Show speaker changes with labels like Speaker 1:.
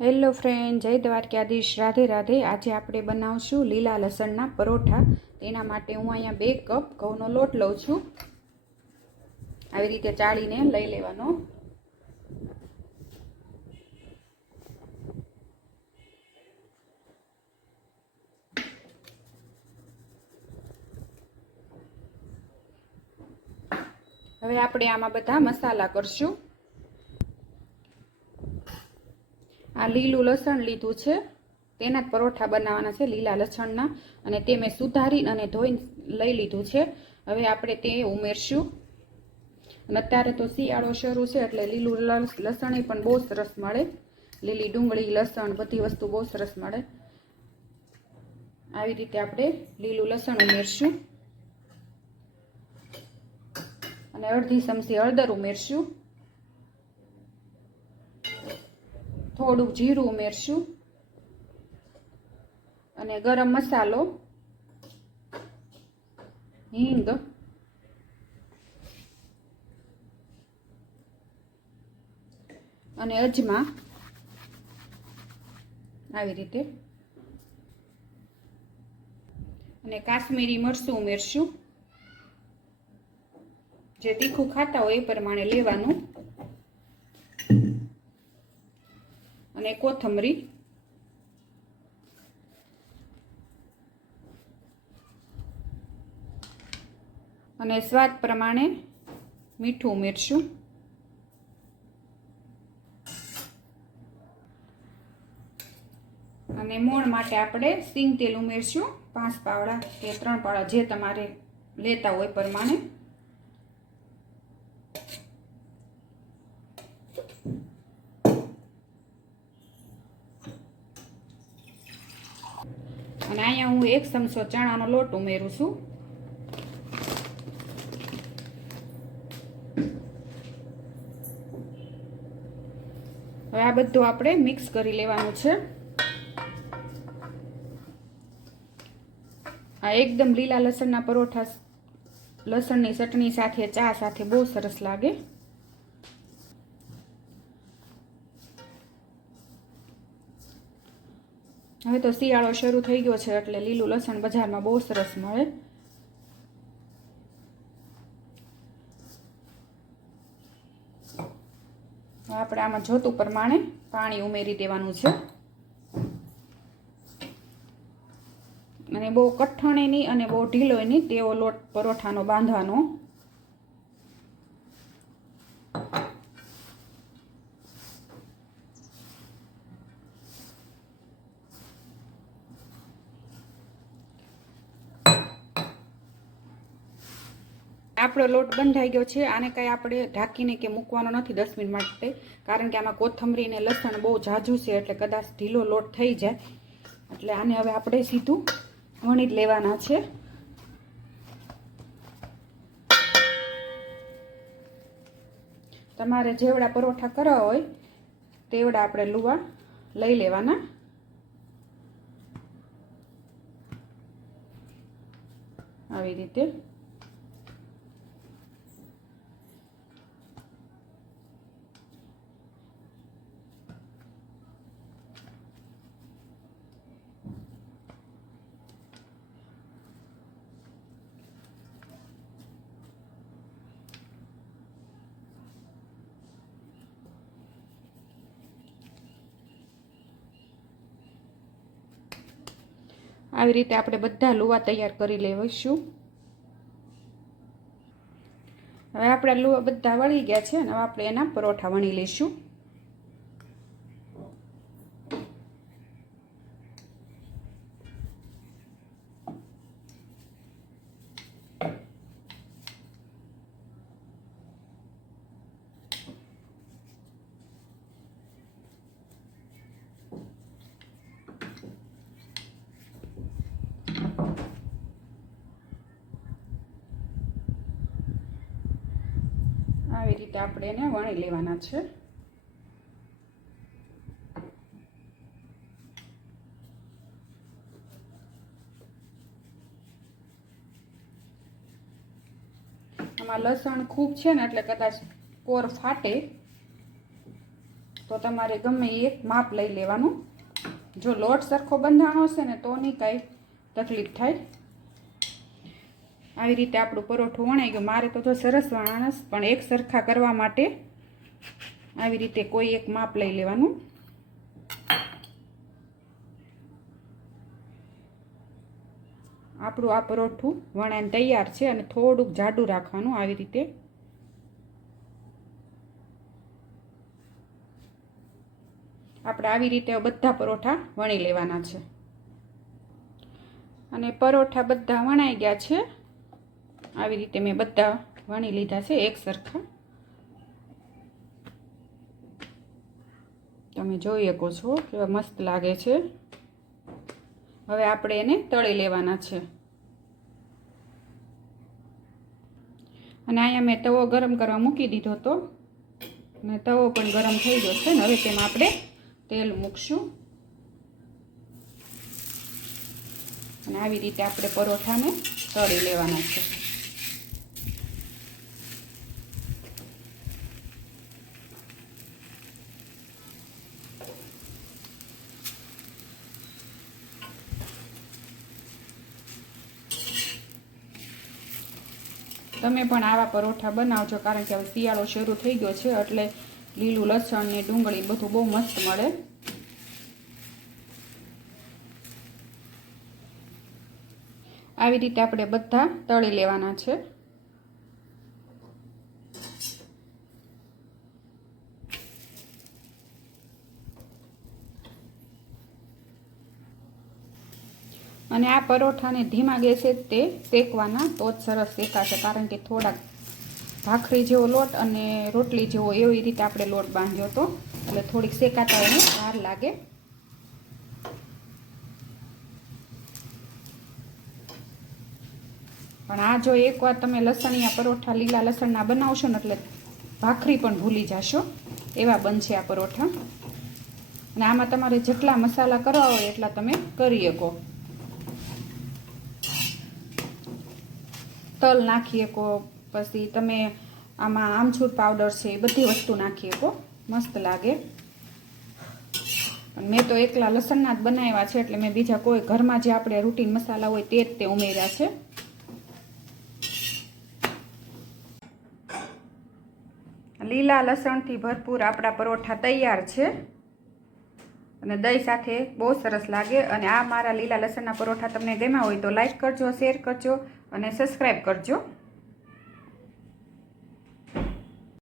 Speaker 1: Hello friend, જય દ્વારકાધીશ. રાધે રાધે. આજે આપણે બનાવશું લીલા લસણના પરોઠા. તેના માટે હું અહીંયા બે કપ ઘઉંનો લોટ લઉં છું. આવી રીતે ચાળીને લઈ લેવાનો. હવે આપણે આમાં બધા મસાલા કરશું. આ લીલું લસણ લીધું છે. તેના જ પરોઠા બનાવવાના છે લીલા લસણના. અને તે મેં સુધારીને અને ધોઈને લઈ લીધું છે. હવે આપણે તે ઉમેરશું. અને અત્યારે તો શિયાળો શરૂ છે એટલે લીલું લસણ પણ બહુ સરસ મળે. લીલી ડુંગળી, લસણ, બધી વસ્તુ બહુ સરસ મળે. આવી રીતે આપણે લીલું લસણ ઉમેરશું. અને અડધી ચમચી હળદર ઉમેરશું. થોડુંક જીરું ઉમેરશું. અને ગરમ મસાલો, હિંગ, અને અજમા આવી રીતે. અને કાશ્મીરી મરચું ઉમેરશું. જે તીખું ખાતા હોય એ પ્રમાણે લેવાનું. અને કોથમરી. અને સ્વાદ પ્રમાણે મીઠું ઉમેરશું. અને મોણ માટે આપણે સિંગ તેલ ઉમેરશું. પાંચ પાવડા કે ત્રણ પાવડા જે તમારે લેતા હોય પ્રમાણે. અને અહીંયા હું એક ચમચો ચણાનો લોટ ઉમેરું છું. હવે આ બધું આપણે મિક્સ કરી લેવાનું છે. આ એકદમ લીલા લસણના પરોઠા, લસણની ચટણી સાથે, ચા સાથે બહુ સરસ લાગે. હવે તો શિયાળો શરૂ થઈ ગયો છે એટલે લીલું લસણ બજારમાં બહુ સરસ મળે. આપણે આમાં જોતું પ્રમાણે પાણી ઉમેરી દેવાનું છે. અને બહુ કઠણ એની અને બહુ ઢીલો એની તેવો લોટ પરોઠાનો બાંધવાનો. આપણો લોટ બંધાઈ ગયો છે, આને કાંઈ આપણે ઢાંકીને કે મૂકવાનો નથી દસ મિનિટ માટે, કારણ કે આમાં કોથમરી ને લસણ બહુ ઝાઝું છે, એટલે કદાચ ઢીલો લોટ થઈ જાય. એટલે આને હવે આપણે સીધું વણી લેવાના છે. તમારે જેવડા પરોઠા કરવા હોય, તેવડા આપણે લુવા લઈ લેવાના. આવી રીતે આવી રીતે આપણે બધા લુવા તૈયાર કરી લેવીશું. હવે આપણા લુવા બધા વળી ગયા છે અને હવે આપણે એના પરોઠા વણી લઈશું. આવી રીતે આપણે એને વણી લેવાના છે. આમાં લસણ ખૂબ છે ને એટલે કદાચ કોર ફાટે, તો તમારે ગમે એક માપ લઈ લેવાનું. જો લોટ સરખો બંધાણો હશે ને તો નહીં કાંઈ તકલીફ થાય. આવી રીતે આપણું પરોઠું વણાઈ ગયું. મારે તો જો સરસ વણાણસ, પણ એક સરખા કરવા માટે આવી રીતે કોઈ એક માપ લઈ લેવાનું. આપણું આ પરોઠું વણાઈને તૈયાર છે અને થોડુંક જાડું રાખવાનું આવી રીતે. આપણે આવી રીતે બધા પરોઠા વણી લેવાના છે. અને પરોઠા બધા વણાઈ ગયા છે. આવી રીતે મેં બધા વણી લીધા છે એક સરખા. તમે જોઈ શકો છો કેવા મસ્ત લાગે છે. હવે આપણે એને તળી લેવાના છે. અને અહીંયા મેં તવો ગરમ કરવા મૂકી દીધો હતો અને તવો પણ ગરમ થઈ ગયો છે ને હવે તેમાં આપણે તેલ મૂકશું. અને આવી રીતે આપણે પરોઠાને તળી લેવાના છે. તમે પણ આવા પરોઠા બનાવજો, કારણ કે હવે શિયાળો શરૂ થઈ ગયો છે એટલે લીલું લસણ ને ડુંગળી બધું બહુ મસ્ત મળે. આવી રીતે આપણે બધા તળી લેવાના છે. અને આ પરોઠાને ધીમા ગેસે તે શેકવાના તો જ સરસ શેકાશે, કારણ કે થોડાક ભાખરી જેવો લોટ અને રોટલી જેવો એવી રીતે આપણે લોટ બાંધ્યો હતો. એટલે થોડીક શેકાતા એને વાર લાગે. પણ આ જો એકવાર તમે લસણિયા પરોઠા, લીલા લસણના બનાવશો ને એટલે ભાખરી પણ ભૂલી જશો. એવા બનશે આ પરોઠા. અને આમાં તમારે જેટલા મસાલા કરવા હોય એટલા તમે કરી શકો. તલ નાખી શકો પછી તમે આમાં આમચૂર પાવડર છે, એ બધી વસ્તુ નાખી શકો મસ્ત લાગે. મેં તો એકલા લસણના જ બનાવ્યા છે, એટલે મેં બીજા કોઈ ઘરમાં જે આપણે રૂટીન મસાલા હોય તે જ તે ઉમેર્યા છે. લીલા લસણથી ભરપૂર આપણા પરોઠા તૈયાર છે. અને દહીં સાથે બહુ સરસ લાગે. અને આ મારા લીલા લસણના પરોઠા તમને ગમ્યા હોય તો લાઈક કરજો શેર કરજો. અને સબસ્ક્રાઈબ કરજો.